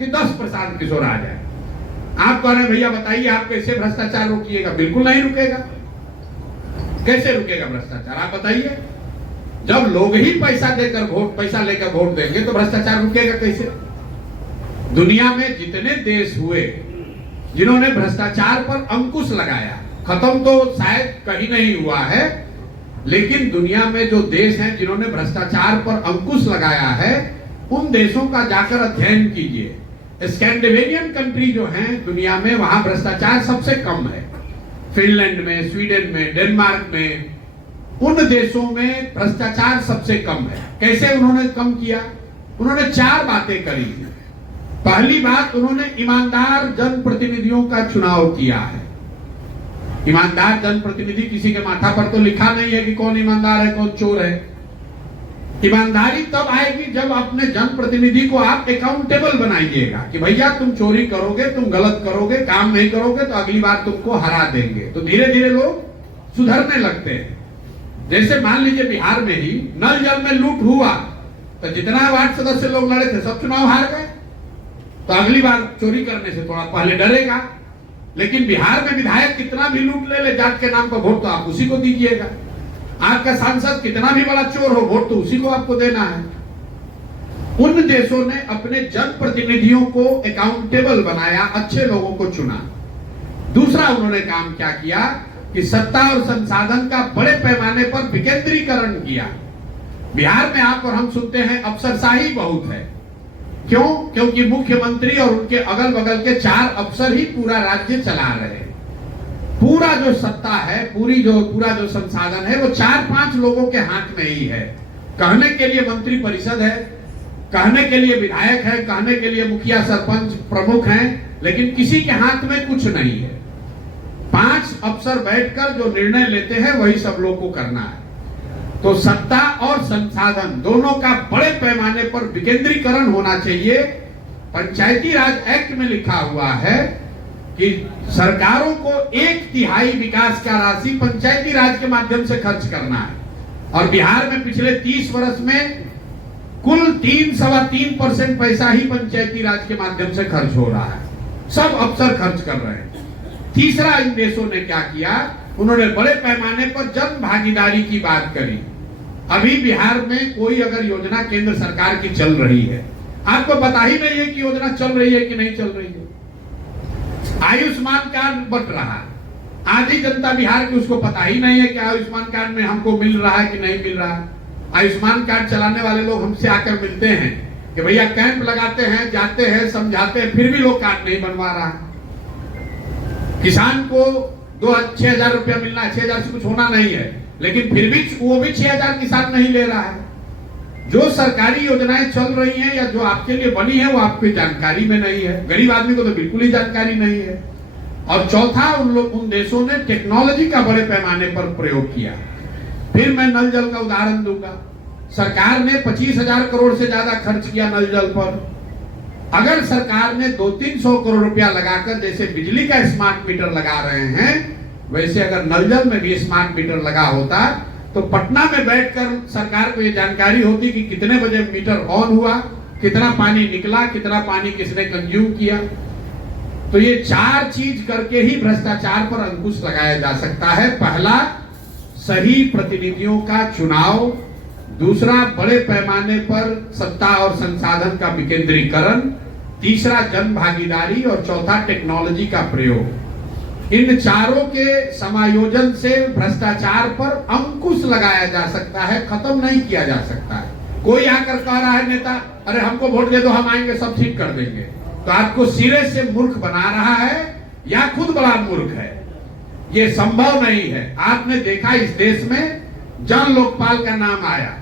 कि 10 प्रशांत किशोर आ जाए। आप कह रहे हैं भैया बताइए आप कैसे भ्रष्टाचार रोकिएगा? बिल्कुल नहीं रुकेगा। कैसे रुकेगा भ्रष्टाचार? आप बताइए। जब लोग ही पैसा लेकर वोट देंगे तो भ्रष्टाचार रुकेगा कैसे? दुनिया में जितने देश हुए जिन्होंने भ्रष्टाचार पर अंकुश लगाया, खत्म तो शायद कहीं नहीं हुआ है, लेकिन दुनिया में जो देश हैं जिन्होंने भ्रष्टाचार पर अंकुश लगाया है, उन देशों का जाकर अध्ययन कीजिए। स्कैंडिनेवियन कंट्री जो हैं दुनिया में, वहां भ्रष्टाचार सबसे कम है। फिनलैंड में, स्वीडन में, डेनमार्क में, उन देशों में भ्रष्टाचार सबसे कम है। कैसे उन्होंने कम किया? उन्होंने 4 बातें करी थी। पहली बात, उन्होंने ईमानदार जनप्रतिनिधियों का चुनाव किया है। ईमानदार जनप्रतिनिधि, किसी के माथा पर तो लिखा नहीं है कि कौन ईमानदार है कौन चोर है। ईमानदारी तब आएगी जब अपने जनप्रतिनिधि को आप अकाउंटेबल बनाइएगा कि भैया तुम चोरी करोगे, तुम गलत करोगे, काम नहीं करोगे तो अगली बार तुमको हरा देंगे। तो धीरे धीरे लोग सुधरने लगते हैं। जैसे मान लीजिए बिहार में ही नल जल में लूट हुआ तो जितना वार्ड सदस्य लोग लड़े थे सब चुनाव हार गए, तो अगली बार चोरी करने से थोड़ा पहले डरेगा। लेकिन बिहार में विधायक कितना भी लूट ले जात के नाम पर, वोट तो आप उसी को दीजिएगा। आपका सांसद कितना भी बड़ा चोर हो, वोट तो उसी को आपको देना है। उन देशों ने अपने जनप्रतिनिधियों को अकाउंटेबल बनाया, अच्छे लोगों को चुना। दूसरा उन्होंने काम क्या किया कि सत्ता और संसाधन का बड़े पैमाने पर विकेंद्रीकरण किया। बिहार में आप और हम सुनते हैं अफसरशाही बहुत है। क्यों? क्योंकि मुख्यमंत्री और उनके अगल बगल के 4 अफसर ही पूरा राज्य चला रहे हैं। पूरा जो सत्ता है, पूरा जो संसाधन है वो 4-5 लोगों के हाथ में ही है। कहने के लिए मंत्री परिषद है, कहने के लिए विधायक है, कहने के लिए मुखिया सरपंच प्रमुख हैं, लेकिन किसी के हाथ में कुछ नहीं है। 5 अफसर बैठकर जो निर्णय लेते हैं वही सब लोग को करना है। तो सत्ता और संसाधन दोनों का बड़े पैमाने पर विकेंद्रीकरण होना चाहिए। पंचायती राज एक्ट में लिखा हुआ है कि सरकारों को 1/3 विकास का राशि पंचायती राज के माध्यम से खर्च करना है। और बिहार में पिछले 30 वर्ष में कुल 3-3.25% पैसा ही पंचायती राज के माध्यम से खर्च हो रहा है। सब अफसर खर्च कर रहे हैं। तीसरा, इन देशों ने क्या किया? उन्होंने बड़े पैमाने पर जन भागीदारी की बात करी। अभी बिहार में कोई अगर योजना केंद्र सरकार की चल रही है, आपको पता ही नहीं है कि योजना चल रही है कि नहीं चल रही है। आयुष्मान कार्ड बट रहा है, आधी जनता बिहार की उसको पता ही नहीं है कि आयुष्मान कार्ड में हमको मिल रहा है कि नहीं मिल रहा है। आयुष्मान कार्ड चलाने वाले लोग हमसे आकर मिलते हैं कि भैया कैंप लगाते हैं, जाते हैं, समझाते हैं, फिर भी लोग कार्ड नहीं बनवा रहा। किसान को 6,000 रुपया मिलना है, 6,000 से कुछ होना नहीं है, लेकिन फिर भी वो भी 6,000 किसान नहीं ले रहा है। जो सरकारी योजनाएं चल रही हैं या जो आपके लिए बनी है वो आपकी जानकारी में नहीं है। गरीब आदमी को तो बिल्कुल ही जानकारी नहीं है। और चौथा, उन देशों ने टेक्नोलॉजी का बड़े पैमाने पर प्रयोग किया। फिर मैं नल जल का उदाहरण दूंगा। सरकार ने 25,000 करोड़ से ज्यादा खर्च किया नल जल पर। अगर सरकार ने 200-300 करोड़ रुपया लगाकर, जैसे बिजली का स्मार्ट मीटर लगा रहे हैं, वैसे अगर नल जल में भी स्मार्ट मीटर लगा होता तो पटना में बैठकर सरकार को ये जानकारी होती कि कितने बजे मीटर ऑन हुआ, कितना पानी निकला, कितना पानी किसने कंज्यूम किया। तो ये 4 चीज करके ही भ्रष्टाचार पर अंकुश लगाया जा सकता है। पहला, सही प्रतिनिधियों का चुनाव। दूसरा, बड़े पैमाने पर सत्ता और संसाधन का विकेंद्रीकरण। तीसरा, जन भागीदारी। और चौथा, टेक्नोलॉजी का प्रयोग। इन चारों के समायोजन से भ्रष्टाचार पर अंकुश लगाया जा सकता है, खत्म नहीं किया जा सकता है। कोई आकर कह रहा है नेता, अरे हमको वोट दे दो, हम आएंगे सब ठीक कर देंगे, तो आपको सिरे से मूर्ख बना रहा है या खुद बड़ा मूर्ख है। ये संभव नहीं है। आपने देखा इस देश में जन लोकपाल का नाम आया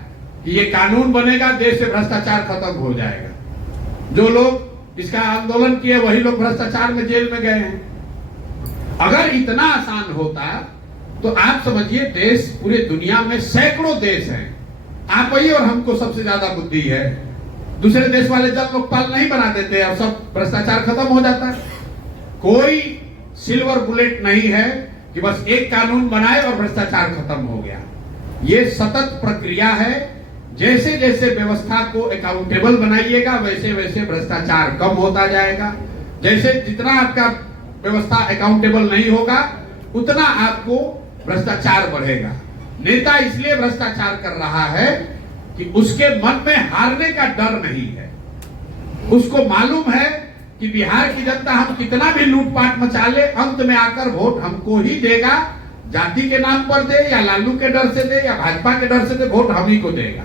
कि ये कानून बनेगा, देश से भ्रष्टाचार खत्म हो जाएगा। जो लोग इसका आंदोलन किए वही लोग भ्रष्टाचार में जेल में गए हैं। अगर इतना आसान होता तो आप समझिए देश, पूरे दुनिया में सैकड़ों देश हैं, आप ही और हमको सबसे ज्यादा बुद्धि है। दूसरे देश वाले जब लोकपाल नहीं बना देते और सब भ्रष्टाचार खत्म हो जाता है। कोई सिल्वर बुलेट नहीं है कि बस एक कानून बनाए और भ्रष्टाचार खत्म हो गया। ये सतत प्रक्रिया है। जैसे जैसे व्यवस्था को अकाउंटेबल बनाइएगा वैसे वैसे भ्रष्टाचार कम होता जाएगा। जैसे जितना आपका व्यवस्था अकाउंटेबल नहीं होगा उतना आपको भ्रष्टाचार बढ़ेगा। नेता इसलिए भ्रष्टाचार कर रहा है कि उसके मन में हारने का डर नहीं है। उसको मालूम है कि बिहार की जनता हम कितना भी लूटपाट मचा ले अंत में आकर वोट हमको ही देगा। जाति के नाम पर दे या लालू के डर से दे या भाजपा के डर से दे, वोट हम ही को देगा।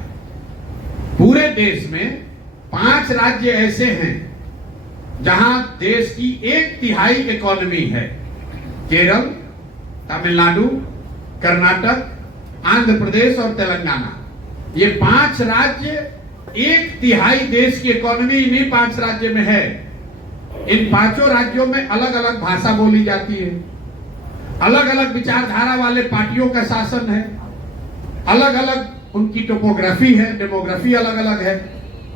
पूरे देश में 5 राज्य ऐसे हैं जहां देश की 1/3 इकोनॉमी है। केरल, तमिलनाडु, कर्नाटक, आंध्र प्रदेश और तेलंगाना। ये 5 राज्य 1/3 देश की इकोनॉमी इन्हीं 5 राज्य में है। इन 5 राज्यों में अलग अलग भाषा बोली जाती है, अलग अलग विचारधारा वाले पार्टियों का शासन है, अलग अलग उनकी टोपोग्राफी है, डेमोग्राफी अलग अलग है।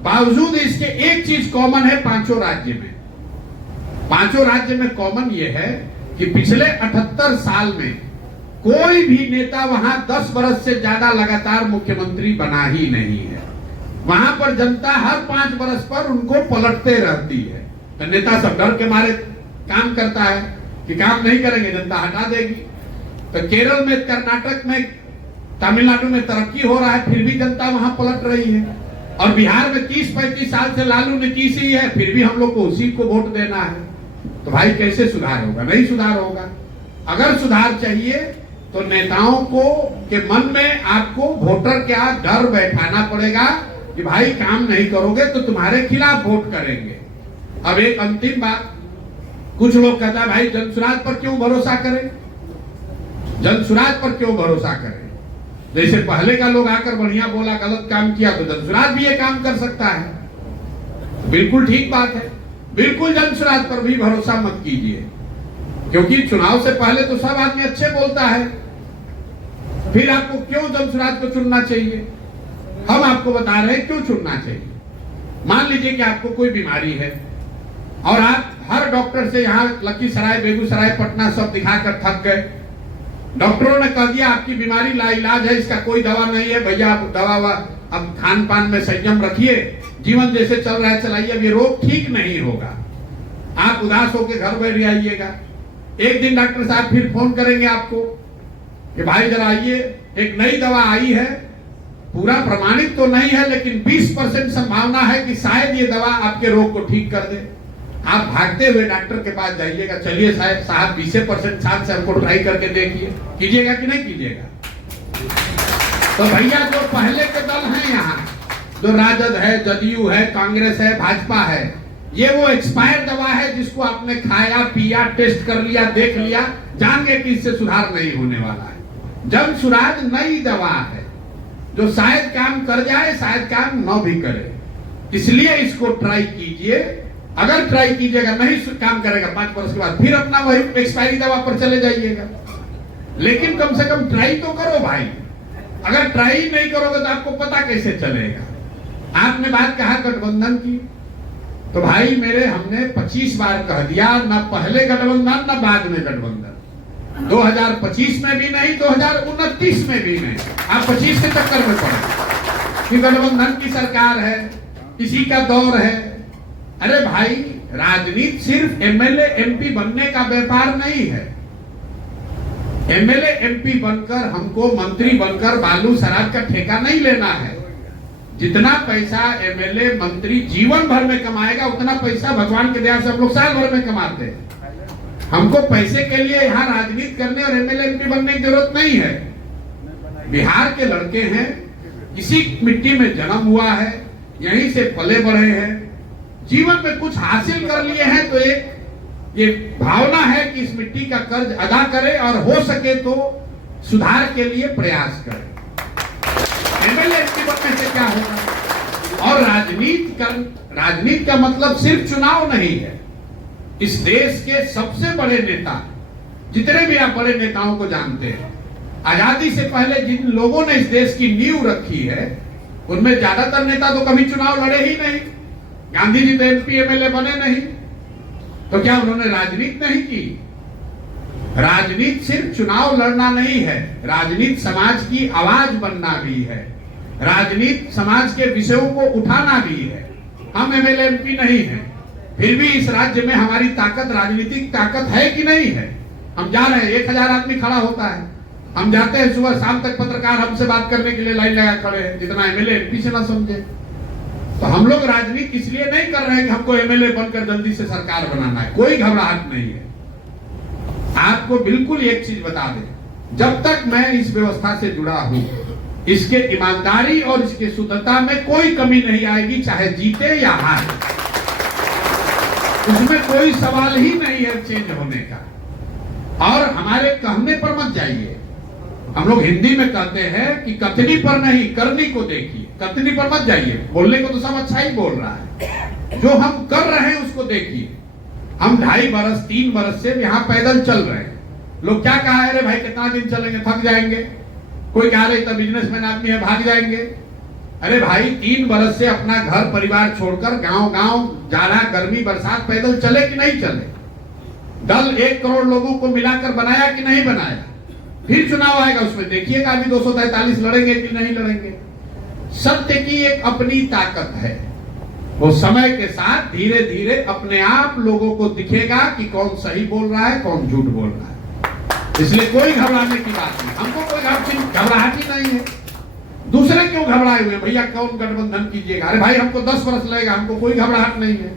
बावजूद इसके एक चीज कॉमन है 5 राज्य में। 5 राज्य में कॉमन यह है कि पिछले 78 साल में कोई भी नेता वहां 10 वर्ष से ज्यादा लगातार मुख्यमंत्री बना ही नहीं है। वहां पर जनता हर 5 वर्ष पर उनको पलटते रहती है। तो नेता सब डर के मारे काम करता है कि काम नहीं करेंगे जनता हटा देगी। तो केरल में, कर्नाटक में, तमिलनाडु में तरक्की हो रहा है, फिर भी जनता वहां पलट रही है। और बिहार में 30-35 साल से लालू ने की सी है, फिर भी हम लोग को उसी को वोट देना है। तो भाई कैसे सुधार होगा? नहीं सुधार होगा। अगर सुधार चाहिए तो नेताओं को के मन में आपको वोटर क्या डर बैठाना पड़ेगा कि भाई काम नहीं करोगे तो तुम्हारे खिलाफ वोट करेंगे। अब एक अंतिम बात, कुछ लोग कहता है भाई जनसुराज पर क्यों भरोसा करें, जनसुराज पर क्यों भरोसा करें। जैसे पहले का लोग आकर बढ़िया बोला, गलत काम किया तो जनसुराज भी ये काम कर सकता है। बिल्कुल ठीक बात है, बिल्कुल जनसुराज पर भी भरोसा मत कीजिए, क्योंकि चुनाव से पहले तो सब आदमी अच्छे बोलता है। फिर आपको क्यों जनसुराज को चुनना चाहिए? हम आपको बता रहे हैं क्यों चुनना चाहिए। मान लीजिए कि आपको कोई बीमारी है और आप हर डॉक्टर से यहाँ लखीसराय, बेगूसराय, पटना सब दिखाकर थक गए। डॉक्टरों ने कह दिया आपकी बीमारी लाइलाज है, इसका कोई दवा नहीं है, भैया आप दवा अब खान पान में संयम रखिए, जीवन जैसे चल रहा है चलाइए, अब ये रोग ठीक नहीं होगा। आप उदास होकर घर बैठ जाइएगा। एक दिन डॉक्टर साहब फिर फोन करेंगे आपको कि भाई जरा आइए, एक नई दवा आई है, पूरा प्रमाणित तो नहीं है लेकिन 20% संभावना है कि शायद ये दवा आपके रोग को ठीक कर दे। आप भागते हुए डॉक्टर के पास जाइएगा, चलिए साहब 20% चांस है, हमको ट्राई करके देखिए। कीजिएगा कि नहीं कीजिएगा? तो भैया जो पहले के दल हैं यहाँ, जो राजद है, जदयू है, कांग्रेस है, भाजपा है, ये वो एक्सपायर दवा है जिसको आपने खाया, पिया, टेस्ट कर लिया, देख लिया, जान गए कि इससे सुधार नहीं होने वाला है। जनसुराज नई दवा है जो शायद काम कर जाए, शायद काम न भी करे, इसलिए इसको ट्राई कीजिए। अगर ट्राई कीजिएगा नहीं काम करेगा 5 वर्ष के बाद, फिर अपना वही एक्सपायरी दवा पर चले जाइएगा। लेकिन कम से कम ट्राई तो करो भाई। अगर ट्राई नहीं करोगे तो आपको पता कैसे चलेगा। आपने बात कहा गठबंधन की, तो भाई मेरे हमने 25 बार कह दिया, न पहले गठबंधन न बाद में गठबंधन। 2025 में भी नहीं, 2029 में भी नहीं। आप 25 के चक्कर में पड़े कि गठबंधन की सरकार है, इसी का दौर है। अरे भाई, राजनीति सिर्फ एमएलए एमपी बनने का व्यापार नहीं है। एमएलए एमपी बनकर, हमको मंत्री बनकर बालू शराब का ठेका नहीं लेना है। जितना पैसा एमएलए मंत्री जीवन भर में कमाएगा उतना पैसा भगवान के दया से हम लोग साल भर में कमाते हैं। हमको पैसे के लिए यहाँ राजनीति करने और एमएलए एमपी बनने की जरूरत नहीं है। बिहार के लड़के हैं, इसी मिट्टी में जन्म हुआ है, यहीं से पले बढ़े हैं, जीवन में कुछ हासिल कर लिए हैं, तो एक ये भावना है कि इस मिट्टी का कर्ज अदा करें और हो सके तो सुधार के लिए प्रयास करें। एमएलए एमपी बनने से क्या होगा? और राजनीति का मतलब सिर्फ चुनाव नहीं है। इस देश के सबसे बड़े नेता, जितने भी आप बड़े नेताओं को जानते हैं, आजादी से पहले जिन लोगों ने इस देश की नींव रखी है, उनमें ज्यादातर नेता तो कभी चुनाव लड़े ही नहीं। गांधी जी तो एमपी एमएलए बने नहीं, तो क्या उन्होंने राजनीति नहीं की? राजनीति सिर्फ चुनाव लड़ना नहीं है, राजनीति समाज की आवाज बनना भी है। राजनीति समाज के विषयों को उठाना भी है। हम एमएलए एमपी नहीं हैं, फिर भी इस राज्य में हमारी ताकत, राजनीतिक ताकत है कि नहीं है। हम जा रहे हैं, 1000 आदमी खड़ा होता है, हम जाते हैं, सुबह शाम तक पत्रकार हमसे बात करने के लिए लाइन लगा खड़े हैं, जितना एमएलए एमपी से ना समझे। तो हम लोग राजनीति इसलिए नहीं कर रहे हैं कि हमको एमएलए बनकर जल्दी से सरकार बनाना है, कोई घबराहट नहीं है। आपको बिल्कुल एक चीज बता दें, जब तक मैं इस व्यवस्था से जुड़ा हूं, इसके ईमानदारी और इसके शुद्धता में कोई कमी नहीं आएगी, चाहे जीते या हारे। उसमें कोई सवाल ही नहीं है चेंज होने का। और हमारे कहने पर मत जाइए। हम लोग हिंदी में कहते हैं कि कथनी पर नहीं, करनी को देखिए। कथनी पर मत जाइए, बोलने को तो सब अच्छा ही बोल रहा है, जो हम कर रहे हैं उसको देखिए। हम 2.5 बरस 3 बरस से यहाँ पैदल चल रहे हैं। लोग क्या कहा है, अरे भाई कितना दिन चलेंगे, थक जाएंगे। कोई कह रहे तो बिजनेसमैन आदमी है, भाग जाएंगे। अरे भाई 3 बरस से अपना घर परिवार छोड़कर गांव गांव जाड़ा गर्मी बरसात पैदल चले कि नहीं चले? दल 1 करोड़ लोगों को मिलाकर बनाया कि नहीं बनाया? फिर चुनाव आएगा, उसमें देखिएगा अभी 243 लड़ेंगे कि नहीं लड़ेंगे। सत्य की एक अपनी ताकत है, वो समय के साथ धीरे धीरे अपने आप लोगों को दिखेगा कि कौन सही बोल रहा है, कौन झूठ बोल रहा है। इसलिए कोई घबराने की बात नहीं, हमको कोई घबराहट ही नहीं है। दूसरे क्यों घबराए हुए भैया, कौन गठबंधन कीजिएगा? अरे भाई हमको 10 वर्ष लगेगा, हमको कोई घबराहट नहीं है,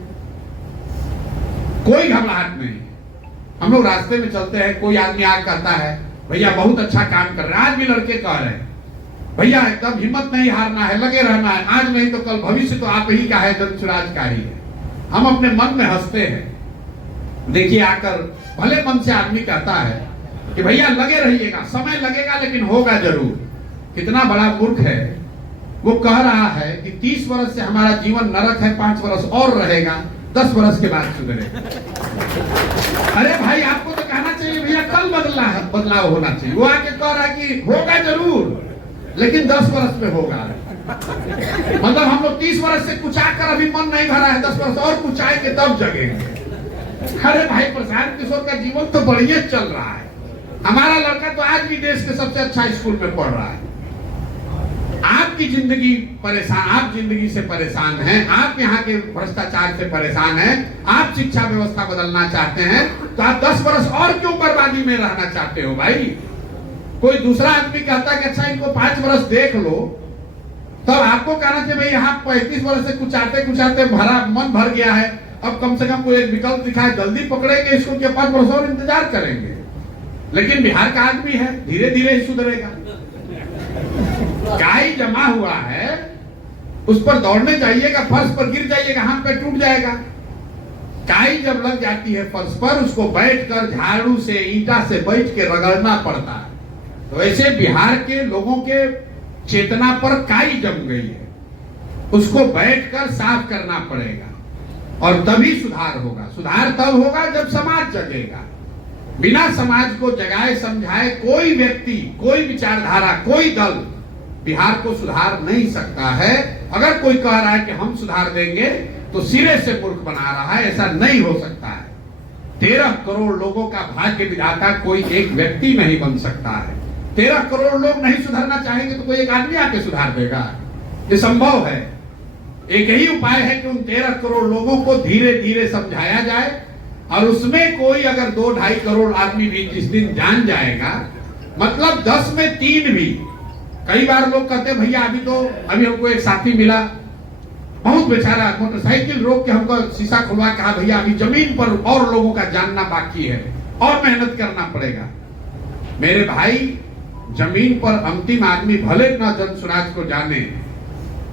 कोई घबराहट नहीं है। हम लोग रास्ते में चलते हैं, कोई आदमी आग कहता है भैया बहुत अच्छा काम कर रहे हैं। आज भी लड़के कह रहे हैं भैया एकदम हिम्मत नहीं हारना है, लगे रहना है, आज नहीं तो कल भविष्य तो आप ही का है, जनसुराज का ही है। हम अपने मन में हंसते हैं। देखिए आकर भले मन से आदमी कहता है कि भैया लगे रहिएगा, समय लगेगा लेकिन होगा जरूर। कितना बड़ा मूर्ख है, वो कह रहा है कि 30 वर्ष से हमारा जीवन नरक है, 5 वर्ष और रहेगा, 10 वर्ष के बाद सुधरेगा। अरे भाई आपको तो कहना चाहिए भैया कल बदलाव होना चाहिए। वो आके कह रहा है कि होगा जरूर लेकिन 10 वर्ष में होगा। मतलब हम लोग 30 वर्ष से कुचा कर अभी मन नहीं भरा है, 10 वर्ष और कुचाएंगे तब जगेंगे। अरे भाई प्रशांत किशोर का जीवन तो बढ़िया चल रहा है। हमारा लड़का तो आज भी देश के सबसे अच्छा स्कूल में पढ़ रहा है। आपकी जिंदगी परेशान, आप जिंदगी से परेशान हैं, आप यहाँ के भ्रष्टाचार से परेशान हैं, आप शिक्षा व्यवस्था बदलना चाहते हैं, तो आप 10 वर्ष और क्यों बर्बादी में रहना चाहते हो भाई? कोई दूसरा आदमी कहता है कि अच्छा इनको 5 वर्ष देख लो, तब आपको कहना चाहिए भाई यहाँ 35 वर्ष से कुचाते कुचाते मन भर गया है, अब कम से कम कोई एक विकल्प दिखाए, जल्दी पकड़ेंगे इसको कि 5 वर्ष और इंतजार करेंगे। लेकिन बिहार का आदमी है, धीरे धीरे ही सुधरेगा। गाय जमा हुआ है, उस पर दौड़ने जाइएगा, फर्श पर गिर जाइएगा, हाथ पे टूट जाएगा। काई जब लग जाती है फर्श पर, उसको बैठकर झाड़ू से ईंटा से बैठ के रगड़ना पड़ता है। तो वैसे बिहार के लोगों के चेतना पर काई जम गई है, उसको बैठकर साफ करना पड़ेगा और तभी सुधार होगा। सुधार तब होगा जब समाज जगेगा। बिना समाज को जगाए समझाए कोई व्यक्ति, कोई विचारधारा, कोई दल बिहार को सुधार नहीं सकता है। अगर कोई कह रहा है कि हम सुधार देंगे तो सिरे से मूर्ख बना रहा है, ऐसा नहीं हो सकता है। 13 करोड़ लोगों का भाग्य विधाता कोई एक व्यक्ति नहीं बन सकता है। 13 करोड़ लोग नहीं सुधरना चाहेंगे तो कोई एक आदमी आके सुधार देगा? ये संभव है। एक ही उपाय है कि उन 13 करोड़ लोगों को धीरे धीरे समझाया जाए, और उसमें कोई अगर 2-2.5 करोड़ आदमी भी जिस दिन जान जाएगा, मतलब 10 में 3 भी। कई बार लोग कहते हैं भैया अभी हमको एक साथी मिला, बहुत बेचारा मोटरसाइकिल रोक के हमको शीशा खुलवा, कहा भैया अभी जमीन पर और लोगों का जानना बाकी है और मेहनत करना पड़ेगा। मेरे भाई जमीन पर अंतिम आदमी भले न जनसुराज को जाने,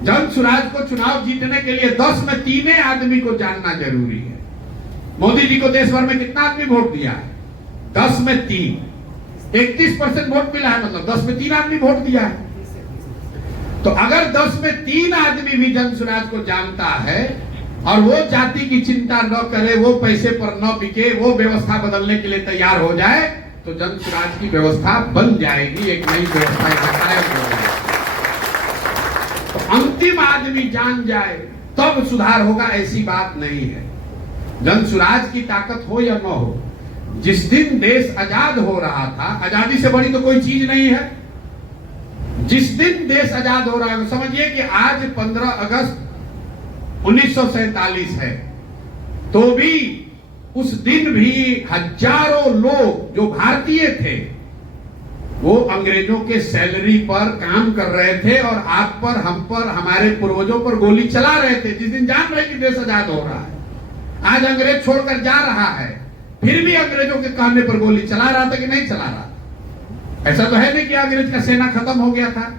जनसुराज को चुनाव जीतने के लिए 10 में 3 आदमी को जानना जरूरी है। मोदी जी को देश भर में कितना आदमी वोट दिया है? 10 में 3, 31% वोट मिला है, मतलब 10 में 3 आदमी वोट दिया है। तो अगर 10 में 3 आदमी भी जनसुराज को जानता है और वो जाति की चिंता न करे, वो पैसे पर न बिके, वो व्यवस्था बदलने के लिए तैयार हो जाए, तो जनसुराज की व्यवस्था बन जाएगी, एक नई व्यवस्था कायम हो जाएगी। तो अंतिम आदमी जान जाए तब सुधार होगा, ऐसी बात नहीं है। जनसुराज की ताकत हो या न हो, जिस दिन देश आजाद हो रहा था, आजादी से बड़ी तो कोई चीज नहीं है। जिस दिन देश आजाद हो रहा है, समझिए कि आज 15 अगस्त 1947 है, तो भी उस दिन भी हजारों लोग जो भारतीय थे वो अंग्रेजों के सैलरी पर काम कर रहे थे और आप पर, हम पर, हमारे पूर्वजों पर गोली चला रहे थे, जिस दिन जान रहे कि देश आजाद हो रहा है। आज अंग्रेज छोड़कर जा रहा है, फिर भी अंग्रेजों के कहने पर गोली चला रहा था कि नहीं चला रहा था? ऐसा तो है नहीं कि अंग्रेज का सेना खत्म हो गया था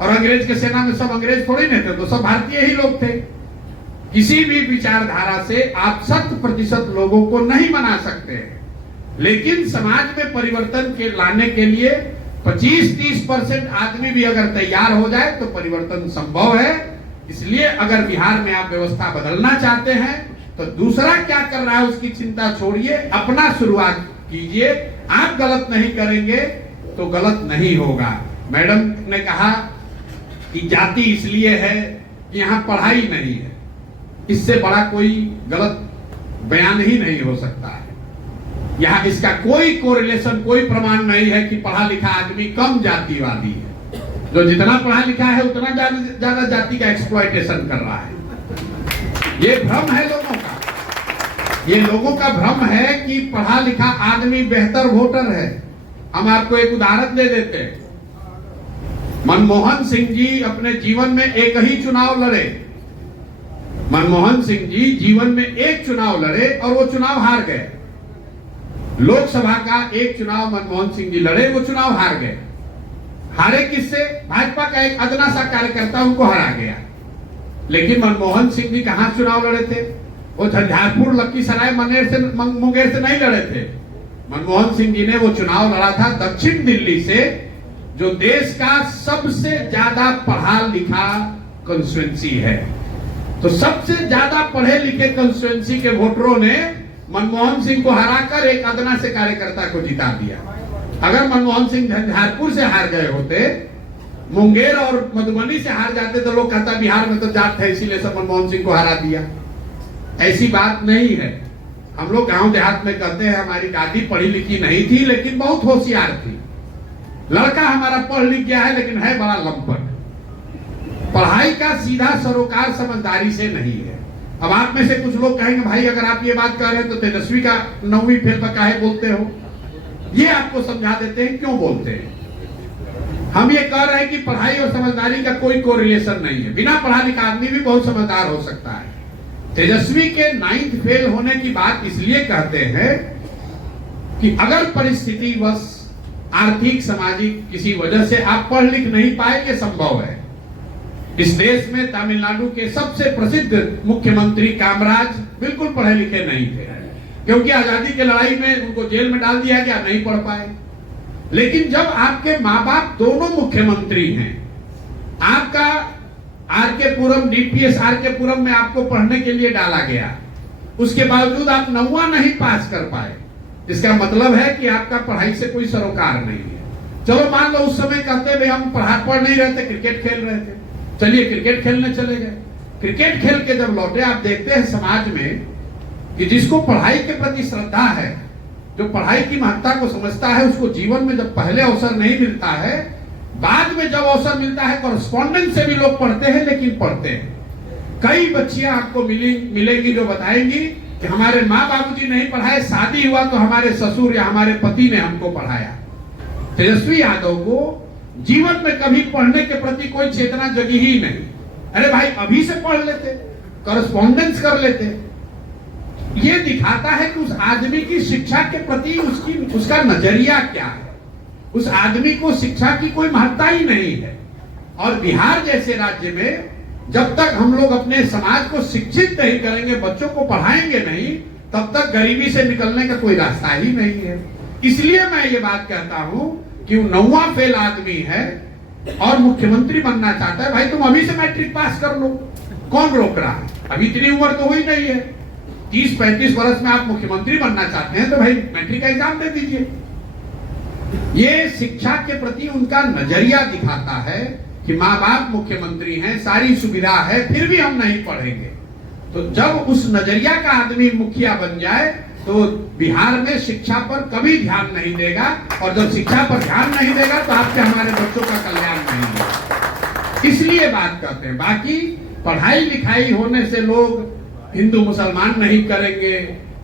और अंग्रेज के सेना में सब अंग्रेज थोड़ी नहीं थे, तो सब भारतीय ही लोग थे। किसी भी विचारधारा से आप 100% लोगों को नहीं मना सकते हैं, लेकिन समाज में परिवर्तन के लाने के लिए 25-30% आदमी भी अगर तैयार हो जाए तो परिवर्तन संभव है। इसलिए अगर बिहार में आप व्यवस्था बदलना चाहते हैं तो दूसरा क्या कर रहा है उसकी चिंता छोड़िए, अपना शुरुआत कीजिए। आप गलत नहीं करेंगे तो गलत नहीं होगा। मैडम ने कहा कि जाति इसलिए है कि यहाँ पढ़ाई नहीं है, इससे बड़ा कोई गलत बयान ही नहीं हो सकता है। यहाँ इसका कोई कोरिलेशन, कोई प्रमाण नहीं है कि पढ़ा लिखा आदमी कम जातिवादी है। जो जितना पढ़ा लिखा है उतना ज्यादा जाति का एक्सप्लॉयटेशन कर रहा है। ये भ्रम है लोगों का, ये लोगों का भ्रम है कि पढ़ा लिखा आदमी बेहतर वोटर है। हम आपको एक उदाहरण दे देते हैं। मनमोहन सिंह जी अपने जीवन में एक ही चुनाव लड़े। मनमोहन सिंह जी जीवन में एक चुनाव लड़े और वो चुनाव हार गए। लोकसभा का एक चुनाव मनमोहन सिंह जी लड़े, वो चुनाव हार गए। हारे किससे? भाजपा का एक अदना सा कार्यकर्ता उनको हरा गया। लेकिन मनमोहन सिंह जी कहां चुनाव लड़े थे? वो झंझारपुर, लखीसराय, मुंगेर से नहीं लड़े थे। मनमोहन सिंह जी ने वो चुनाव लड़ा था दक्षिण दिल्ली से, जो देश का सबसे ज्यादा पढ़ा लिखा कंस्टिट्यूएंसी है। तो सबसे ज्यादा पढ़े लिखे कंस्टिट्यूएंसी के वोटरों ने मनमोहन सिंह को हराकर एक अदना से कार्यकर्ता को जिता दिया। अगर मनमोहन सिंह झंझारपुर से हार गए होते, मुंगेर और मधुबनी से हार जाते, तो लोग कहता बिहार में तो जाट है इसीलिए सब मनमोहन सिंह को हरा दिया। ऐसी बात नहीं है। हम लोग गांव देहात में कहते हैं हमारी दादी पढ़ी लिखी नहीं थी लेकिन बहुत होशियार थी। लड़का हमारा पढ़ लिख गया है लेकिन है बड़ा लंपट। पढ़ाई का सीधा सरोकार समझदारी से नहीं है। अब आप में से कुछ लोग कहेंगे भाई अगर आप ये बात कह रहे हैं तो तेजस्वी का 9वीं फेल पर काहे बोलते हो? ये आपको समझा देते हैं क्यों बोलते हैं। हम ये कह रहे हैं कि पढ़ाई और समझदारी का कोई कोरिलेशन नहीं है। बिना पढ़ा लिखा आदमी भी बहुत समझदार हो सकता है। तेजस्वी के 9th फेल होने की बात इसलिए कहते हैं कि अगर परिस्थिति बस आर्थिक सामाजिक किसी वजह से आप पढ़ लिख नहीं पाए, ये संभव है। इस देश में तमिलनाडु के सबसे प्रसिद्ध मुख्यमंत्री कामराज बिल्कुल पढ़े लिखे नहीं थे, क्योंकि आजादी की लड़ाई में उनको जेल में डाल दिया गया, नहीं पढ़ पाए। लेकिन जब आपके माँ बाप दोनों मुख्यमंत्री हैं, आपका आरके पुरम, डीपीएस आरके पुरम में आपको पढ़ने के लिए डाला गया, उसके बावजूद आप 9वां नहीं पास कर पाए, इसका मतलब है कि आपका पढ़ाई से कोई सरोकार नहीं है। चलो मान लो उस समय कहते भाई हम पढ़ नहीं रहे थे, क्रिकेट खेल रहे थे, चलिए क्रिकेट खेलने चले गए। क्रिकेट खेल के जब लौटे, आप देखते हैं समाज में कि जिसको पढ़ाई के प्रति श्रद्धा है, जो पढ़ाई की महत्ता को समझता है, उसको जीवन में जब पहले अवसर नहीं मिलता है, बाद में जब अवसर मिलता है, कॉरेस्पॉन्डेंस से भी लोग पढ़ते हैं, लेकिन पढ़ते हैं। कई बच्चियां आपको मिलेंगी जो बताएंगी कि हमारे माँ बाबूजी नहीं पढ़ाए, शादी हुआ तो हमारे ससुर या हमारे पति ने हमको पढ़ाया। तेजस्वी यादव को जीवन में कभी पढ़ने के प्रति कोई चेतना जगी ही नहीं। अरे भाई अभी से पढ़ लेते, कॉरेस्पॉन्डेंस कर लेते। ये दिखाता है कि उस आदमी की शिक्षा के प्रति उसका नजरिया क्या है। उस आदमी को शिक्षा की कोई महत्ता ही नहीं है। और बिहार जैसे राज्य में जब तक हम लोग अपने समाज को शिक्षित नहीं करेंगे, बच्चों को पढ़ाएंगे नहीं, तब तक गरीबी से निकलने का कोई रास्ता ही नहीं है। इसलिए मैं ये बात कहता हूं कि 9वां फेल आदमी है और मुख्यमंत्री बनना चाहता है, भाई तुम अभी से मैट्रिक पास कर लो, कौन रोक रहा है? अभी इतनी उम्र तो हुई नहीं है। 30-35 वर्ष में आप मुख्यमंत्री बनना चाहते हैं तो भाई मैट्रिक का एग्जाम दे दीजिए। ये शिक्षा के प्रति उनका नजरिया दिखाता है कि माँ बाप मुख्यमंत्री हैं, सारी सुविधा है, फिर भी हम नहीं पढ़ेंगे। तो जब उस नजरिया का आदमी मुखिया बन जाए तो बिहार में शिक्षा पर कभी ध्यान नहीं देगा, और जब शिक्षा पर ध्यान नहीं देगा तो आपके हमारे बच्चों का कल्याण नहीं होगा। इसलिए बात करते हैं। बाकी पढ़ाई लिखाई होने से लोग हिंदू मुसलमान नहीं करेंगे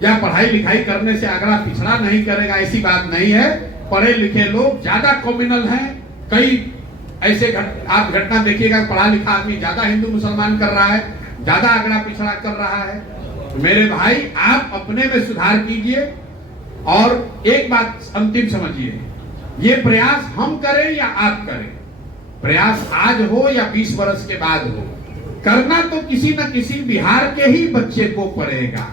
या पढ़ाई लिखाई करने से अगला पिछड़ा नहीं करेगा, ऐसी बात नहीं है। पढ़े लिखे लोग ज्यादा कम्युनल हैं। कई ऐसे आप घटना देखिएगा, पढ़ा लिखा आदमी ज्यादा हिंदू मुसलमान कर रहा है, ज्यादा अगला पिछड़ा कर रहा है। तो मेरे भाई, आप अपने में सुधार कीजिए। और एक बात अंतिम समझिए, ये प्रयास हम करें या आप करें, प्रयास आज हो या 20 वर्ष के बाद हो, करना तो किसी न किसी बिहार के ही बच्चे को पड़ेगा।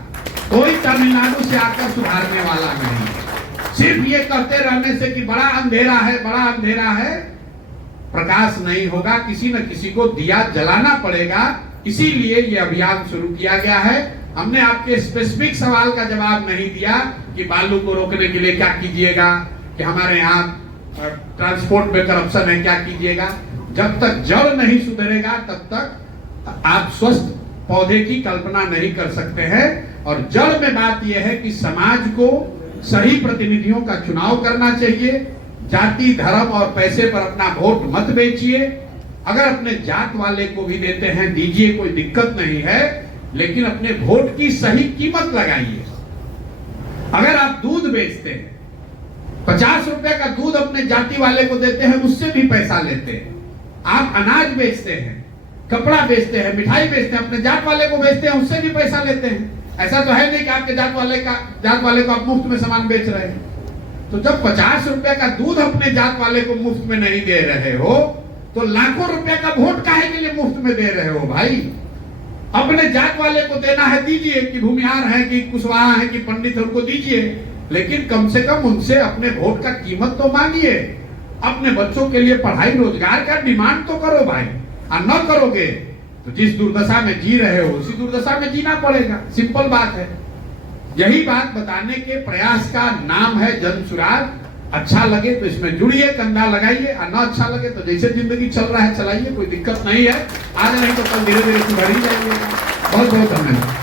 कोई तमिलनाडु से आकर सुधारने वाला नहीं। सिर्फ ये कहते रहने से कि बड़ा अंधेरा है, बड़ा अंधेरा है, प्रकाश नहीं होगा। किसी न किसी को दिया जलाना पड़ेगा। इसीलिए ये अभियान शुरू किया गया है। हमने आपके स्पेसिफिक सवाल का जवाब नहीं दिया कि बालू को रोकने के लिए क्या कीजिएगा, कि हमारे यहाँ ट्रांसपोर्ट में करप्शन है, क्या कीजिएगा। जब तक जड़ नहीं सुधरेगा तब तक आप स्वस्थ पौधे की कल्पना नहीं कर सकते हैं। और जड़ में बात यह है कि समाज को सही प्रतिनिधियों का चुनाव करना चाहिए। जाति, धर्म और पैसे पर अपना वोट मत बेचिए। अगर अपने जात वाले को भी देते हैं दीजिए, कोई दिक्कत नहीं है, लेकिन अपने वोट की सही कीमत लगाइए। अगर आप दूध बेचते हैं, 50 रुपए का दूध अपने जाति वाले को देते हैं, उससे भी पैसा लेते हैं। आप अनाज बेचते हैं, कपड़ा बेचते हैं, मिठाई बेचते हैं, अपने जात वाले को बेचते हैं, उससे भी पैसा लेते हैं। ऐसा तो है नहीं कि आपके जात वाले को आप मुफ्त में सामान बेच रहे हैं। तो जब 50 रुपए का दूध अपने जात वाले को मुफ्त में नहीं दे रहे हो, तो लाखों रुपए का वोट काहे के लिए मुफ्त में दे रहे हो भाई। अपने जात वाले को देना है दीजिए, कि भूमिहार है, कि कुशवाहा है, कि पंडित है, उनको दीजिए, लेकिन कम से कम उनसे अपने वोट का कीमत तो मांगिए। अपने बच्चों के लिए पढ़ाई रोजगार का डिमांड तो करो भाई। और न करोगे तो जिस दुर्दशा में जी रहे हो उसी दुर्दशा में जीना पड़ेगा। सिंपल बात है। यही बात बताने के प्रयास का नाम है जन सुराग। अच्छा लगे तो इसमें जुड़िए, कंधा लगाइए, और न अच्छा लगे तो जैसे जिंदगी चल रहा है चलाइए, कोई दिक्कत नहीं है। आज नहीं तो कल धीरे धीरे सुधर ही जाइएगा। बहुत बहुत धन्यवाद।